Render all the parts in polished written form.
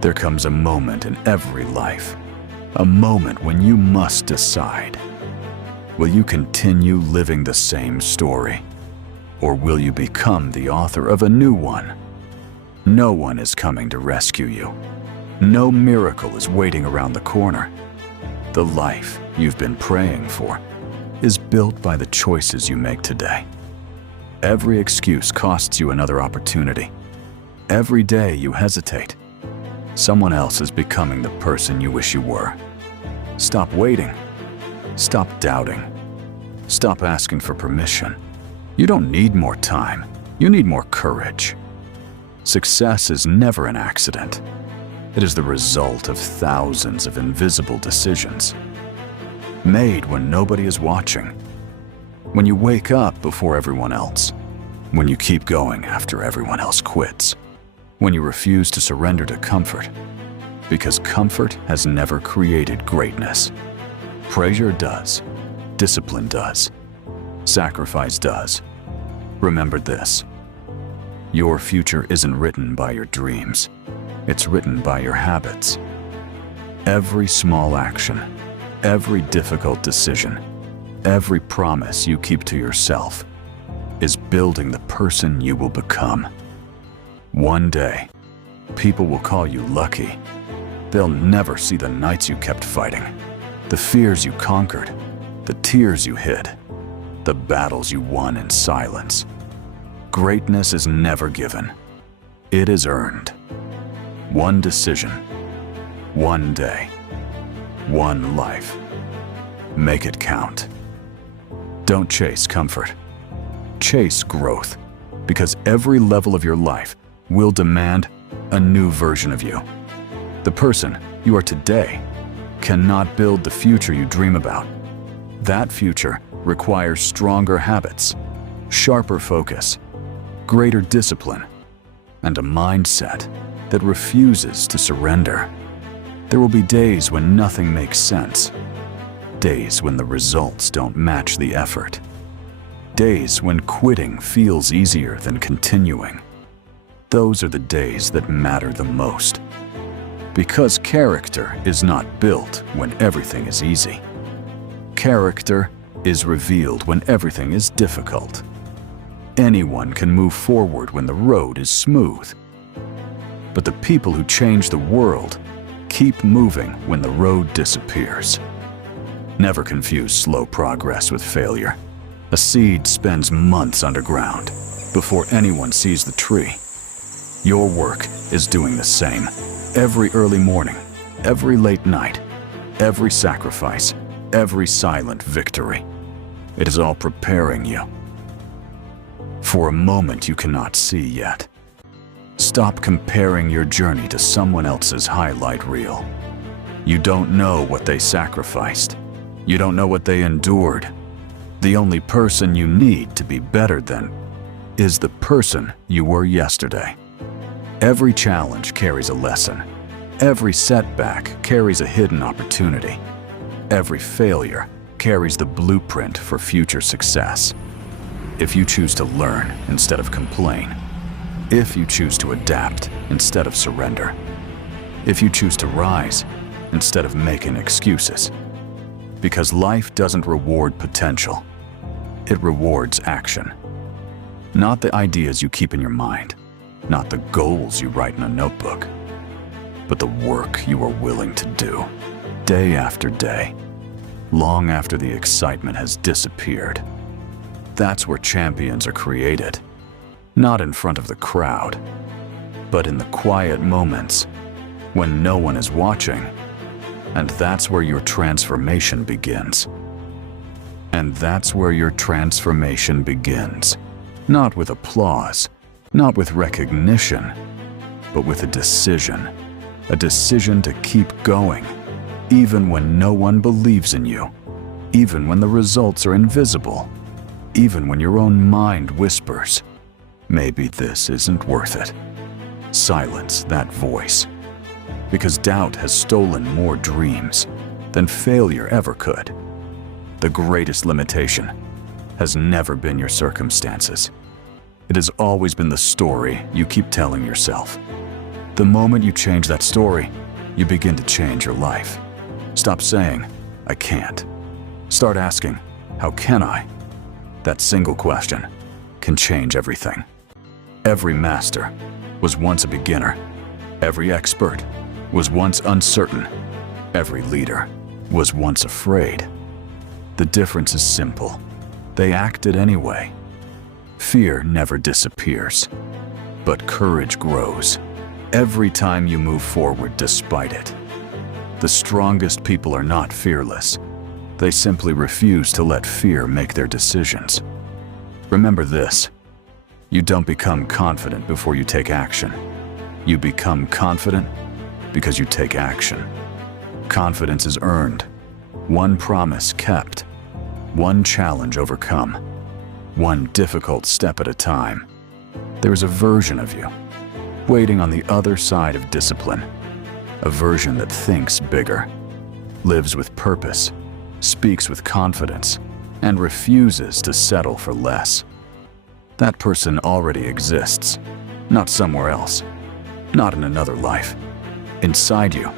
There comes a moment in every life, a moment when you must decide. Will you continue living the same story, or will you become the author of a new one? No one is coming to rescue you. No miracle is waiting around the corner. The life you've been praying for is built by the choices you make today. Every excuse costs you another opportunity. Every day you hesitate, someone else is becoming the person you wish you were. Stop waiting. Stop doubting. Stop asking for permission. You don't need more time. You need more courage. Success is never an accident. It is the result of thousands of invisible decisions, made when nobody is watching. When you wake up before everyone else. When you keep going after everyone else quits. When you refuse to surrender to comfort, because comfort has never created greatness. Pressure does. Discipline does. Sacrifice does. Remember this. Your future isn't written by your dreams. It's written by your habits. Every small action, every difficult decision, every promise you keep to yourself is building the person you will become. One day, people will call you lucky. They'll never see the nights you kept fighting, the fears you conquered, the tears you hid, the battles you won in silence. Greatness is never given. It is earned. One decision, one day, one life. Make it count. Don't chase comfort. Chase growth, because every level of your life will demand a new version of you. The person you are today cannot build the future you dream about. That future requires stronger habits, sharper focus, greater discipline, and a mindset that refuses to surrender. There will be days when nothing makes sense, days when the results don't match the effort, days when quitting feels easier than continuing. Those are the days that matter the most. Because character is not built when everything is easy. Character is revealed when everything is difficult. Anyone can move forward when the road is smooth. But the people who change the world keep moving when the road disappears. Never confuse slow progress with failure. A seed spends months underground before anyone sees the tree. Your work is doing the same. Every early morning, every late night, every sacrifice, every silent victory. It is all preparing you for a moment you cannot see yet. Stop comparing your journey to someone else's highlight reel. You don't know what they sacrificed. You don't know what they endured. The only person you need to be better than is the person you were yesterday. Every challenge carries a lesson. Every setback carries a hidden opportunity. Every failure carries the blueprint for future success. If you choose to learn instead of complain, if you choose to adapt instead of surrender, if you choose to rise instead of making excuses. Because life doesn't reward potential, it rewards action. Not the ideas you keep in your mind, not the goals you write in a notebook, but the work you are willing to do, day after day, long after the excitement has disappeared. That's where champions are created, not in front of the crowd, but in the quiet moments when no one is watching. And that's where your transformation begins. And that's where your transformation begins. Not with applause, not with recognition, but with a decision to keep going, even when no one believes in you, even when the results are invisible, even when your own mind whispers, maybe this isn't worth it. Silence that voice, because doubt has stolen more dreams than failure ever could. The greatest limitation has never been your circumstances. It has always been the story you keep telling yourself. The moment you change that story, you begin to change your life. Stop saying, "I can't." Start asking, "How can I?" That single question can change everything. Every master was once a beginner. Every expert was once uncertain. Every leader was once afraid. The difference is simple. They acted anyway. Fear never disappears, but courage grows every time you move forward despite it. The strongest people are not fearless. They simply refuse to let fear make their decisions. Remember this: you don't become confident before you take action. You become confident because you take action. Confidence is earned, one promise kept, one challenge overcome, one difficult step at a time. There is a version of you waiting on the other side of discipline, a version that thinks bigger, lives with purpose, speaks with confidence, and refuses to settle for less. That person already exists, not somewhere else, not in another life, inside you.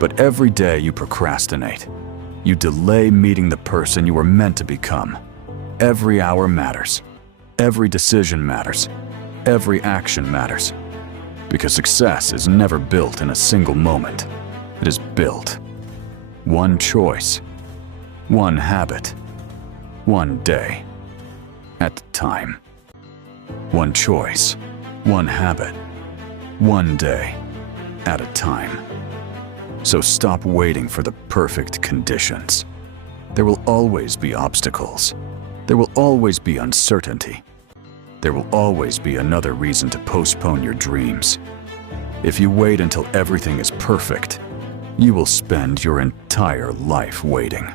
But every day you procrastinate. You delay meeting the person you were meant to become. Every hour matters. Every decision matters. Every action matters. Because success is never built in a single moment. It is built one choice, one habit, one day at a time. One choice, one habit, one day at a time. So stop waiting for the perfect conditions. There will always be obstacles. There will always be uncertainty. There will always be another reason to postpone your dreams. If you wait until everything is perfect, you will spend your entire life waiting.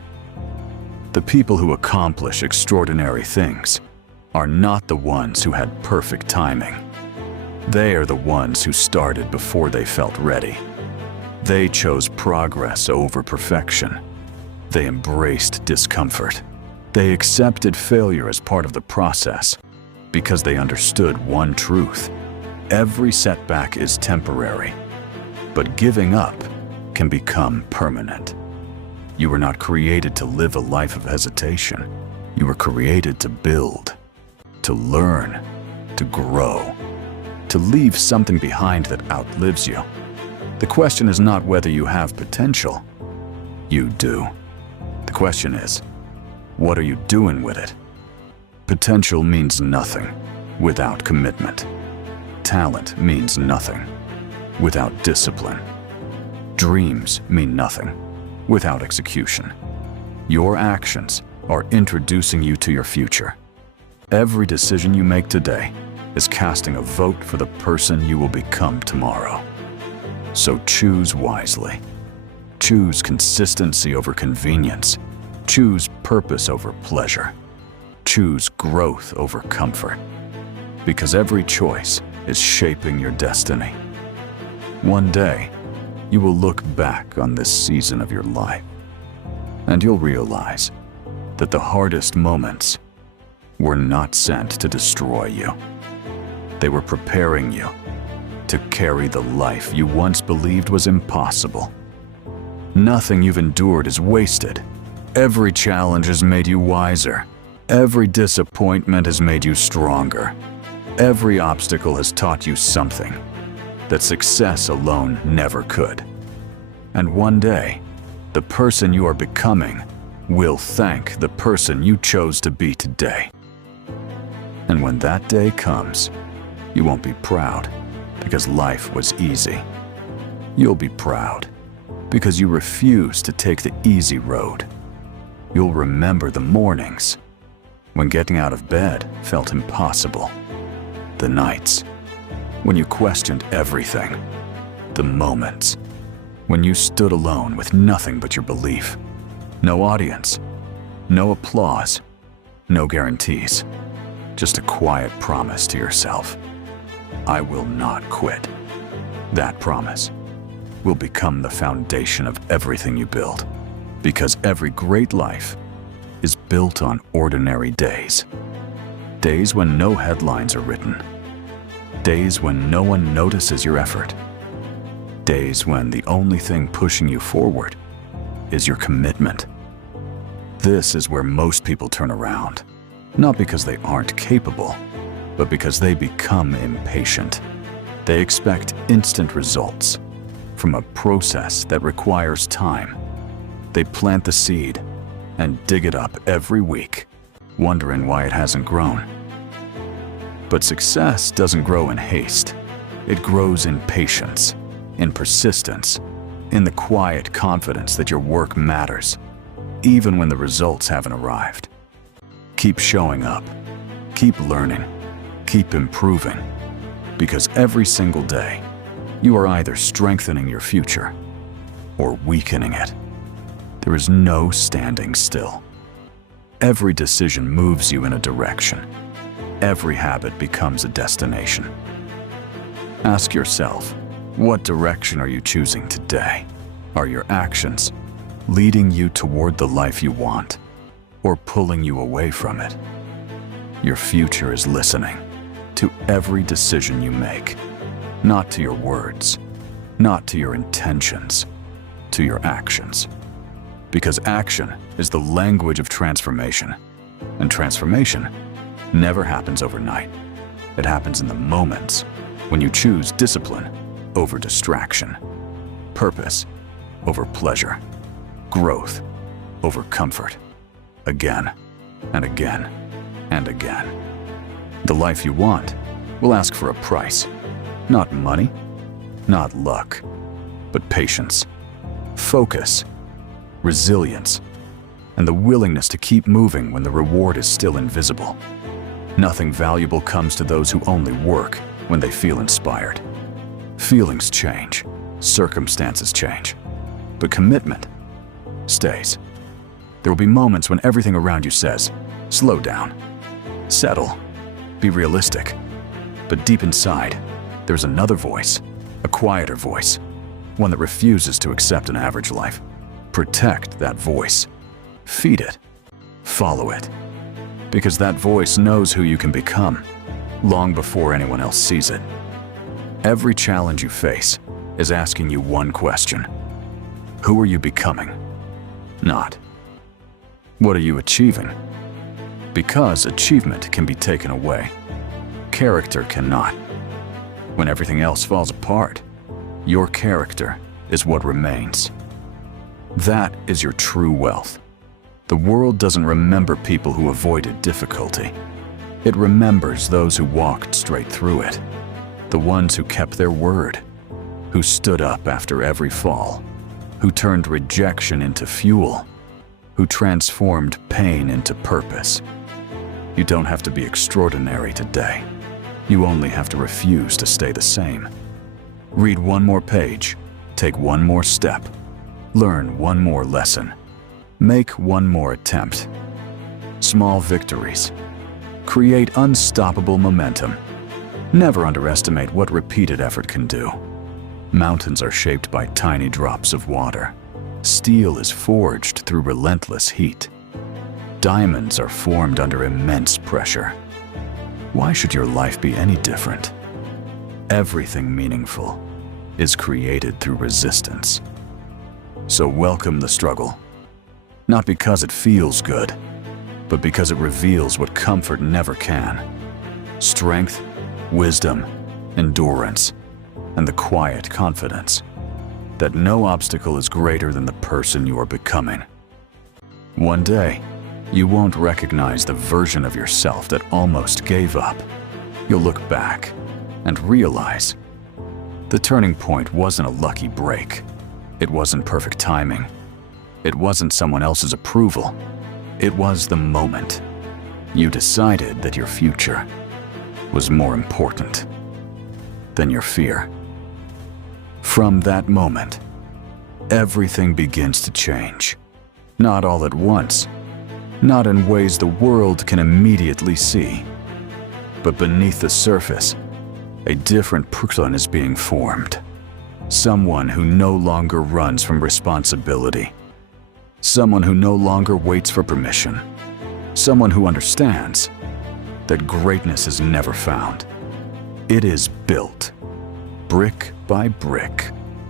The people who accomplish extraordinary things are not the ones who had perfect timing. They are the ones who started before they felt ready. They chose progress over perfection. They embraced discomfort. They accepted failure as part of the process because they understood one truth: every setback is temporary, but giving up can become permanent. You were not created to live a life of hesitation. You were created to build, to learn, to grow, to leave something behind that outlives you. The question is not whether you have potential. You do. The question is, what are you doing with it? Potential means nothing without commitment. Talent means nothing without discipline. Dreams mean nothing without execution. Your actions are introducing you to your future. Every decision you make today is casting a vote for the person you will become tomorrow. So choose wisely. Choose consistency over convenience. Choose purpose over pleasure. Choose growth over comfort. Because every choice is shaping your destiny. One day, you will look back on this season of your life, and you'll realize that the hardest moments were not sent to destroy you. They were preparing you to carry the life you once believed was impossible. Nothing you've endured is wasted. Every challenge has made you wiser. Every disappointment has made you stronger. Every obstacle has taught you something that success alone never could. And one day, the person you are becoming will thank the person you chose to be today. And when that day comes, you won't be proud because life was easy. You'll be proud because you refused to take the easy road. You'll remember the mornings when getting out of bed felt impossible. The nights when you questioned everything. The moments when you stood alone with nothing but your belief. No audience, no applause, no guarantees. Just a quiet promise to yourself. I will not quit. That promise will become the foundation of everything you build. Because every great life is built on ordinary days. Days when no headlines are written. Days when no one notices your effort. Days when the only thing pushing you forward is your commitment. This is where most people turn around, not because they aren't capable, but because they become impatient. They expect instant results from a process that requires time. They plant the seed and dig it up every week, wondering why it hasn't grown. But success doesn't grow in haste. It grows in patience, in persistence, in the quiet confidence that your work matters, even when the results haven't arrived. Keep showing up, keep learning, keep improving, because every single day, you are either strengthening your future or weakening it. There is no standing still. Every decision moves you in a direction. Every habit becomes a destination. Ask yourself, what direction are you choosing today? Are your actions leading you toward the life you want, or pulling you away from it? Your future is listening to every decision you make, not to your words, not to your intentions, to your actions. Because action is the language of transformation, and transformation never happens overnight. It happens in the moments when you choose discipline over distraction, purpose over pleasure, growth over comfort, again and again and again. The life you want will ask for a price, not money, not luck, but patience, focus, resilience, and the willingness to keep moving when the reward is still invisible. Nothing valuable comes to those who only work when they feel inspired. Feelings change, circumstances change, but commitment stays. There will be moments when everything around you says, slow down, settle, be realistic. But deep inside, there's another voice, a quieter voice, one that refuses to accept an average life. Protect that voice. Feed it. Follow it. Because that voice knows who you can become, long before anyone else sees it. Every challenge you face is asking you one question. Who are you becoming? Not, what are you achieving? Because achievement can be taken away. Character cannot. When everything else falls apart, your character is what remains. That is your true wealth. The world doesn't remember people who avoided difficulty. It remembers those who walked straight through it. The ones who kept their word, who stood up after every fall, who turned rejection into fuel, who transformed pain into purpose. You don't have to be extraordinary today. You only have to refuse to stay the same. Read one more page, take one more step, learn one more lesson, make one more attempt. Small victories create unstoppable momentum. Never underestimate what repeated effort can do. Mountains are shaped by tiny drops of water. Steel is forged through relentless heat. Diamonds are formed under immense pressure. Why should your life be any different? Everything meaningful is created through resistance. So welcome the struggle. Not because it feels good, but because it reveals what comfort never can. Strength, wisdom, endurance, and the quiet confidence that no obstacle is greater than the person you are becoming. One day, you won't recognize the version of yourself that almost gave up. You'll look back and realize the turning point wasn't a lucky break. It wasn't perfect timing. It wasn't someone else's approval. It was the moment you decided that your future was more important than your fear. From that moment, everything begins to change. Not all at once, not in ways the world can immediately see, but beneath the surface, a different person is being formed. Someone who no longer runs from responsibility. Someone who no longer waits for permission. Someone who understands that greatness is never found. It is built, brick by brick,